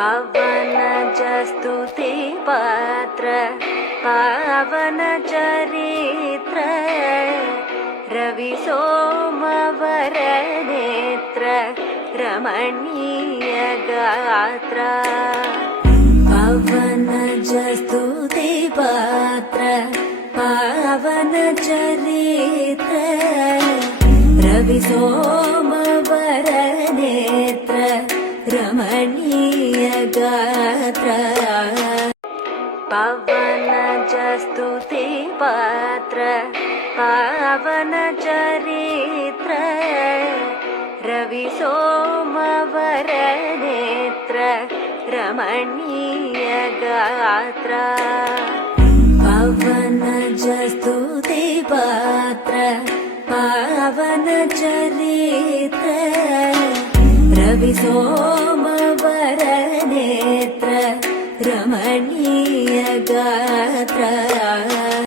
पवनजस्तुति पात्र पावन चरित्र रवि सोमवर नेत्र रमणीय गात्र पवनजस्तुति पात्र पावन चरित्र रवि सोमवर नेत्र रमणीय गात्र पवनजस्तुति पात्र पावन चरित्र रवि सोमवर नेत्र रमणीय गात्र पवनजस्तुति पात्र पावन चरित्र रवि सोमवर नेत्र रमणीय गात्र।